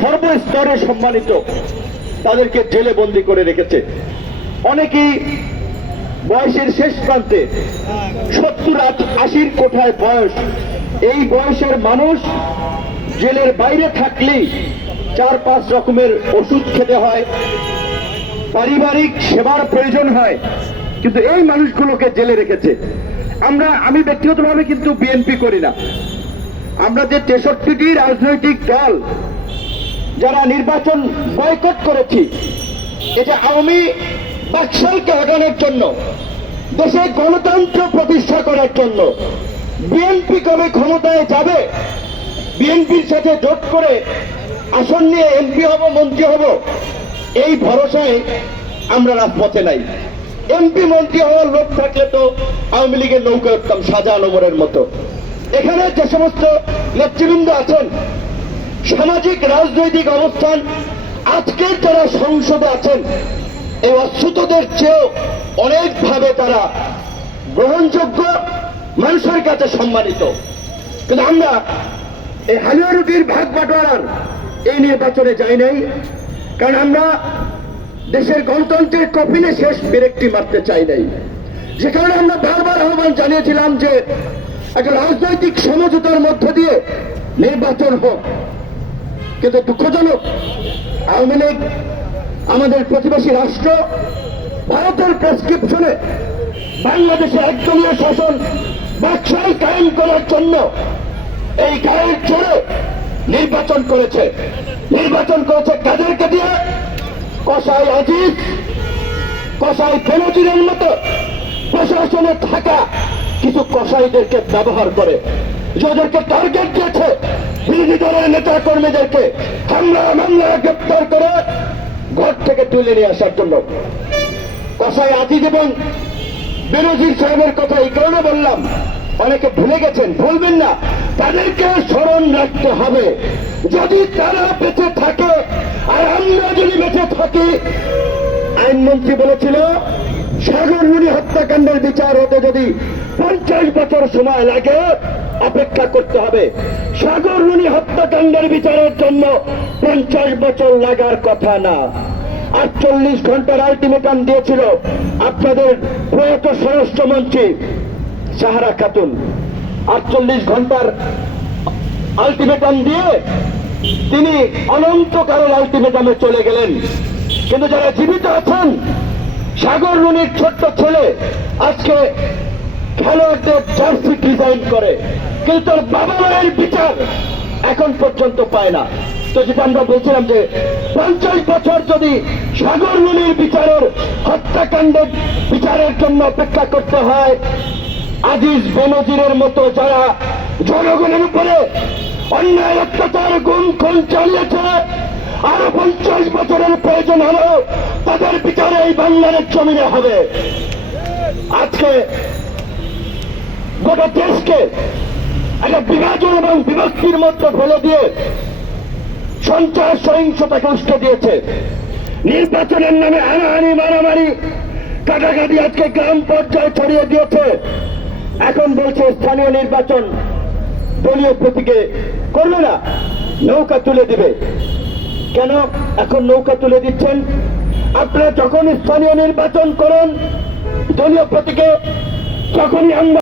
সর্বস্তরে সম্মানিত, তাদেরকে জেলে বন্দি করে রেখেছে। অনেকেই বয়সের শেষ প্রান্তে সত্তর আশির কোঠায় বয়স। এই বয়সের মানুষ জেলের বাইরে থাকলেই চার পাঁচ রকমের ওষুধ খেতে হয়, পারিবারিক সেবার প্রয়োজন হয়, কিন্তু এই মানুষগুলোকে জেলে রেখেছে। আমরা, আমি ব্যক্তিগতভাবে কিন্তু বিএনপি করি না। আমরা যে তেষট্টিটি রাজনৈতিক দল যারা নির্বাচন বয়কট করেছি এটা আওয়ামী বাকশালকে হটানোর জন্য, দেশে গণতন্ত্র প্রতিষ্ঠা করার জন্য বিএনপি কবে ক্ষমতায় যাবে? বিএনপির সাথে জোট করে আসন নিয়ে এমপি হব, মন্ত্রী হব, এই ভরসায় আমরা রাজপথে নাই। এমপি মন্ত্রী হওয়ার লোক থাকলে তো আওয়ামী লীগের নৌকা উঠতাম নগরের মতো। এখানে যে সমস্ত নেতৃবৃন্দ আছেন সামাজিক, রাজনৈতিক অবস্থান আজকের যারা সংসদে আছেন এই অচ্যুতদের চেয়েও অনেকভাবে তারা গ্রহণযোগ্য মানুষের কাছে সম্মানিত। কিন্তু আমরা এই হালিয়া রুটির ভাগ বাটোয়ারার এই নির্বাচনে যাই নাই, কারণ আমরা দেশের গণতন্ত্রের কপিলে শেষ ব্রেকটি মারতে চাই নাই। যে কারণে আমরা বারবার আহ্বান জানিয়েছিলাম যে একটা রাজনৈতিক সমঝোতার মধ্য দিয়ে নির্বাচন হোক। কিন্তু দুঃখজনক, আওয়ামী লীগ, আমাদের প্রতিবেশী রাষ্ট্র, ভারতের প্রেসক্রিপশনে বাংলাদেশে একদলীয় শাসন ব্যবসায় কায়েম করার জন্য এই গায়ের চড়ে নির্বাচন করেছে। নির্বাচন করেছে কাদেরকে দিয়ে কসাই আজিজ, কসাই ফেনজিরের মতো প্রশাসনে থাকা কিছু কসাইদেরকে ব্যবহার করে, যাদেরকে টার্গেট দিয়েছে নেতা কর্মীদেরকে হামলা, মামলা গ্রেপ্তার করে ঘর থেকে তুলে নিয়ে আসার জন্য। কসাই আজিজ এবং বিরোধী সাহেবের কথা এই কারণে বললাম, অনেকে ভুলে গেছেন, ভুলবেন না, তাদেরকে স্মরণ রাখতে হবে। যদি তারা বেঁচে থাকে, আর আমরা যদি বেঁচে থাকি, আইনমন্ত্রী বলেছিল, সাগর মুনি হত্যাকাণ্ডের বিচার হতে যদি পঞ্চাশ বছর সময় লাগে অপেক্ষা করতে হবে। সাগর মুনি হত্যাকাণ্ডের বিচারের জন্য পঞ্চাশ বছর লাগার কথা না। আটচল্লিশ ঘণ্টার আলটিমেটাম দিয়েছিল আপনাদের প্রয়াত স্বরাষ্ট্রমন্ত্রী সাহারা খাতুন। আটচল্লিশ ঘণ্টার আলটিমেটাম দিয়ে তিনি অনন্তকালের আলটিমেটামে চলে গেলেন। কিন্তু যারা জীবিত আছেন, সাগর রুনির ছোট্ট ছেলে, আজকে খেলোয়াড়দের জার্সি ডিজাইন করে, কিন্তু তার বাবা মায়ের বিচার এখন পর্যন্ত পায় না। তো যেটা আমরা বলছিলাম যে, পঞ্চাশ বছর যদি সাগর রুনির বিচারের হত্যাকাণ্ডের বিচারের জন্য অপেক্ষা করতে হয়, আজিজ বেনজিরের মতো যারা জনগণের উপরে অন্যায় অত্যাচার গুম খুন চালিয়েছে, আরও পঞ্চাশ বছরের প্রয়োজন হলো তাদের বিচারে এই বাংলার জমিনে হবে। আজকে গোটা দেশকে একটা বিভাজন এবং বিভক্তির মধ্যে ফেলে দিয়ে সঞ্চয় সহিংসতাকে উস্কে দিয়েছে। নির্বাচনের নামে হানাহানি, মারামারি, কাটাকাটি আজকে গ্রাম পর্যায়ে ছড়িয়ে দিয়েছে। এখন বলছে স্থানীয় নির্বাচন দলীয় প্রতীকে করবে না, নৌকা তুলে দিবে। কেন এখন নৌকা তুলে দিচ্ছেন? আপনারা যখন স্থানীয় নির্বাচন করেন, দলীয় প্রতীকে, তখনই আমরা